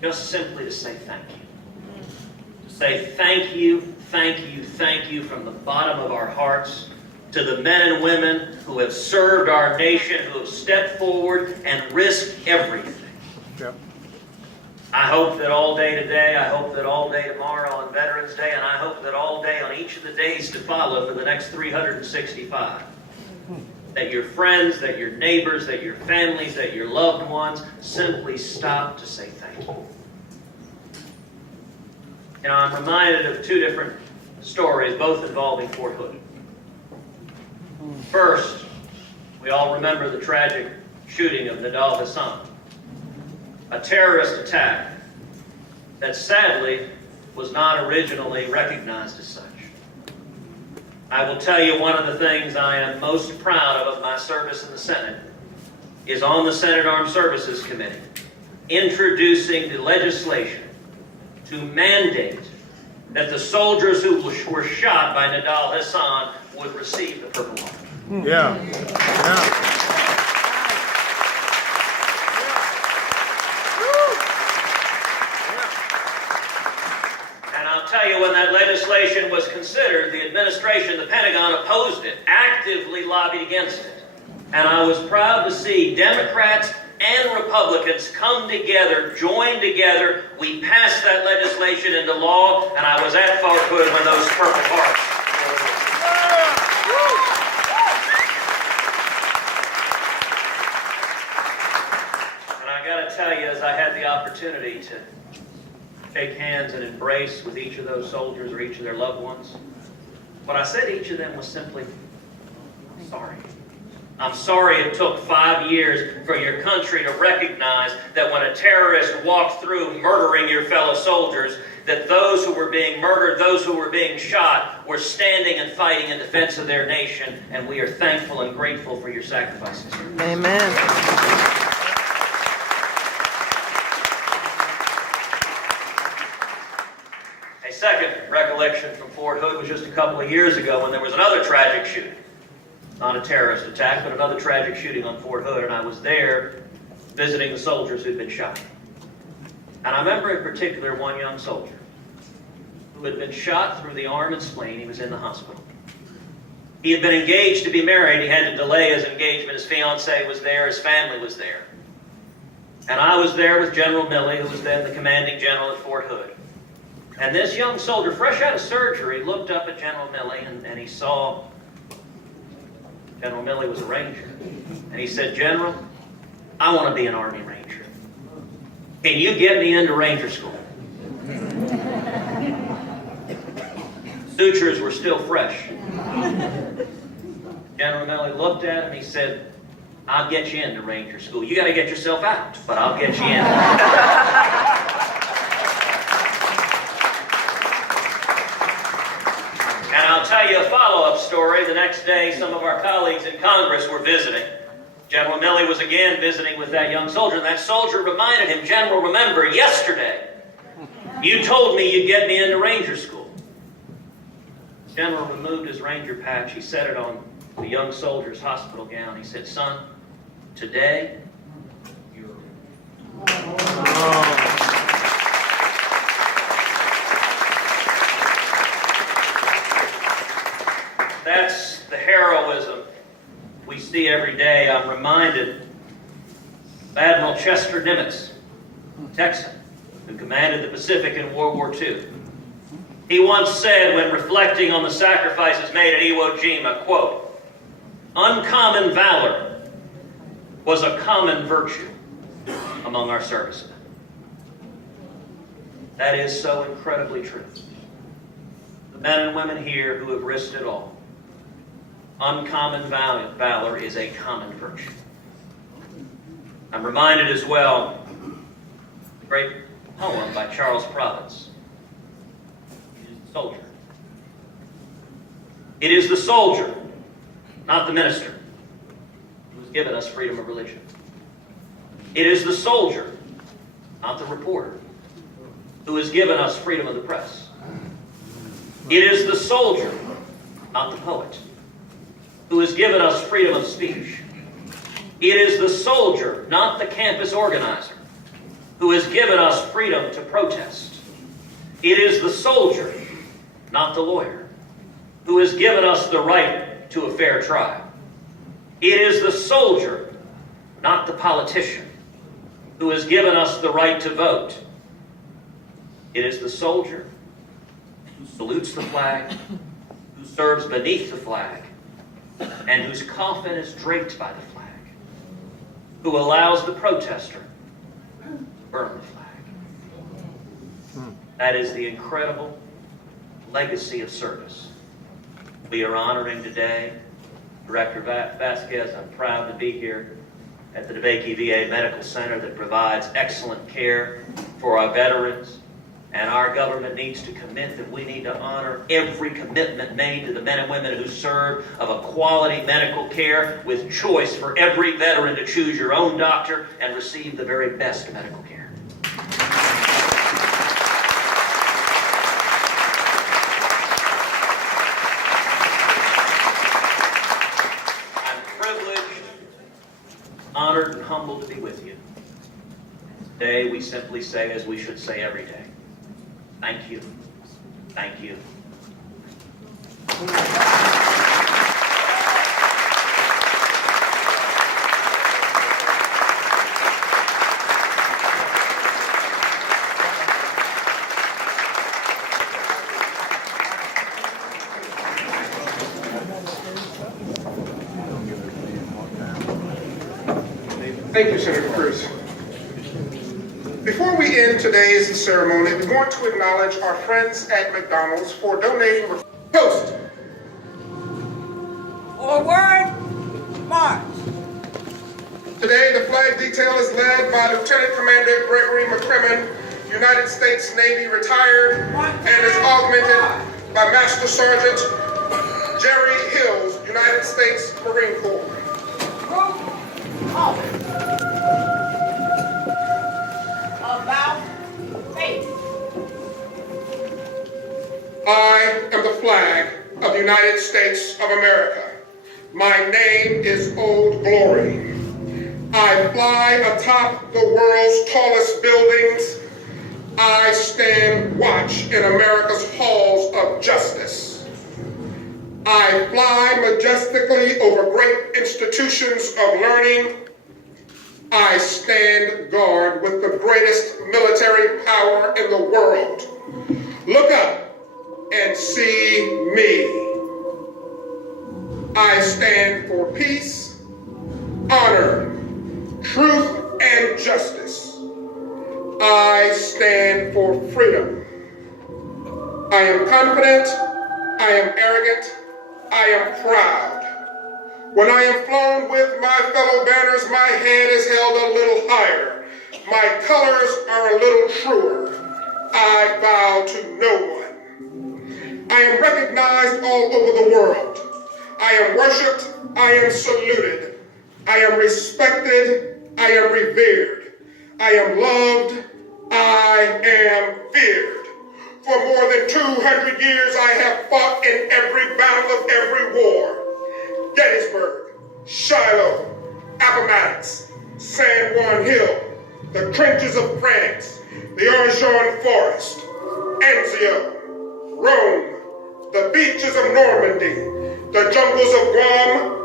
just simply to say thank you. To say thank you, thank you, thank you from the bottom of our hearts to the men and women who have served our nation, who have stepped forward and risked everything. Yep. I hope that all day today, I hope that all day tomorrow on Veterans Day, and I hope that all day on each of the days to follow for the next 365, that your friends, that your neighbors, that your families, that your loved ones simply stop to say thank you. You know, I'm reminded of two different stories, both involving Fort Hood. First, we all remember the tragic shooting of Nidal Hassan, a terrorist attack that sadly was not originally recognized as such. I will tell you one of the things I am most proud of my service in the Senate is on the Senate Armed Services Committee, introducing the legislation to mandate that the soldiers who were shot by Nidal Hassan would receive the Purple Heart. Yeah. Yeah. I'll tell you, when that legislation was considered, the administration, the Pentagon, opposed it, actively lobbied against it. And I was proud to see Democrats and Republicans come together, join together. We passed that legislation into law, and I was at Fort Hood when those Purple Hearts were. And I got to tell you, as I had the opportunity to shake hands and embrace with each of those soldiers or each of their loved ones, what I said to each of them was simply, I'm sorry. I'm sorry it took 5 years for your country to recognize that when a terrorist walked through murdering your fellow soldiers, that those who were being murdered, those who were being shot, were standing and fighting in defense of their nation, and we are thankful and grateful for your sacrifices. Amen. A second recollection from Fort Hood was just a couple of years ago when there was another tragic shooting. Not a terrorist attack, but another tragic shooting on Fort Hood, and I was there visiting the soldiers who'd been shot. And I remember in particular one young soldier who had been shot through the arm and spleen. He was in the hospital. He had been engaged to be married. He had to delay his engagement. His fiancée was there. His family was there. And I was there with General Milley, who was then the commanding general at Fort Hood. And this young soldier, fresh out of surgery, looked up at General Milley and he saw General Milley was a Ranger. And he said, General, I want to be an Army Ranger. Can you get me into Ranger School? Sutures were still fresh. General Milley looked at him. He said, I'll get you into Ranger School. You got to get yourself out, but I'll get you in. And I'll tell you a follow-up story. The next day, some of our colleagues in Congress were visiting. General Milley was again visiting with that young soldier, and that soldier reminded him, General, remember, yesterday, you told me you'd get me into Ranger School. The General removed his Ranger patch. He set it on the young soldier's hospital gown. He said, son, today, you're... That's the heroism we see every day. I'm reminded of Admiral Chester Nimitz, Texan, who commanded the Pacific in World War II. He once said, when reflecting on the sacrifices made at Iwo Jima, quote, uncommon valor was a common virtue among our servicemen. That is so incredibly true. The men and women here who have risked it all, uncommon valor is a common virtue. I'm reminded as well of a great poem by Charles Province. It is the soldier. It is the soldier, not the minister, who has given us freedom of religion. It is the soldier, not the reporter, who has given us freedom of the press. It is the soldier, not the poet, who has given us freedom of speech. It is the soldier, not the campus organizer, who who has given us freedom to protest. It is the soldier, not the lawyer, who has given us the right to a fair trial. It is the soldier, not the politician, who has given us the right to vote. It is the soldier who salutes the flag, who serves beneath the flag, and whose coffin is draped by the flag, who allows the protester to burn the flag. That is the incredible legacy of service we are honoring today. Director Vasquez, I'm proud to be here at the Bakey VA Medical Center that provides excellent care for our veterans. And our government needs to commit that we need to honor every commitment made to the men and women who serve of a quality medical care with choice for every veteran to choose your own doctor and receive the very best medical care. I'm privileged, honored, and humbled to be with you. Today we simply say, as we should say every day, thank you. Thank you. Thank you, Senator Cruz. Before we end today's ceremony, we want to acknowledge our friends at McDonald's for donating with toast. Forward, march. Today, the flag detail is led by Lieutenant Commander Gregory McCrimmon, United States Navy retired, and is augmented by Master Sergeant Jerry Hills, United States Marine Corps. About face. I am the flag of the United States of America. My name is Old Glory. I fly atop the world's tallest buildings. I stand watch in America's halls of justice. I fly majestically over great institutions of learning. I stand guard with the greatest military power in the world. Look up and see me. I stand for peace, honor, truth, and justice. I stand for freedom. I am confident, I am arrogant, I am proud. When I am flown with my fellow banners, my head is held a little higher. My colors are a little truer. I bow to no one. I am recognized all over the world. I am worshipped, I am saluted. I am respected, I am revered. I am loved, I am feared. For more than 200 years I have fought in every battle of every war. Gettysburg, Shiloh, Appomattox, San Juan Hill, the trenches of France, the Argonne Forest, Anzio, Rome, the beaches of Normandy, the jungles of Guam,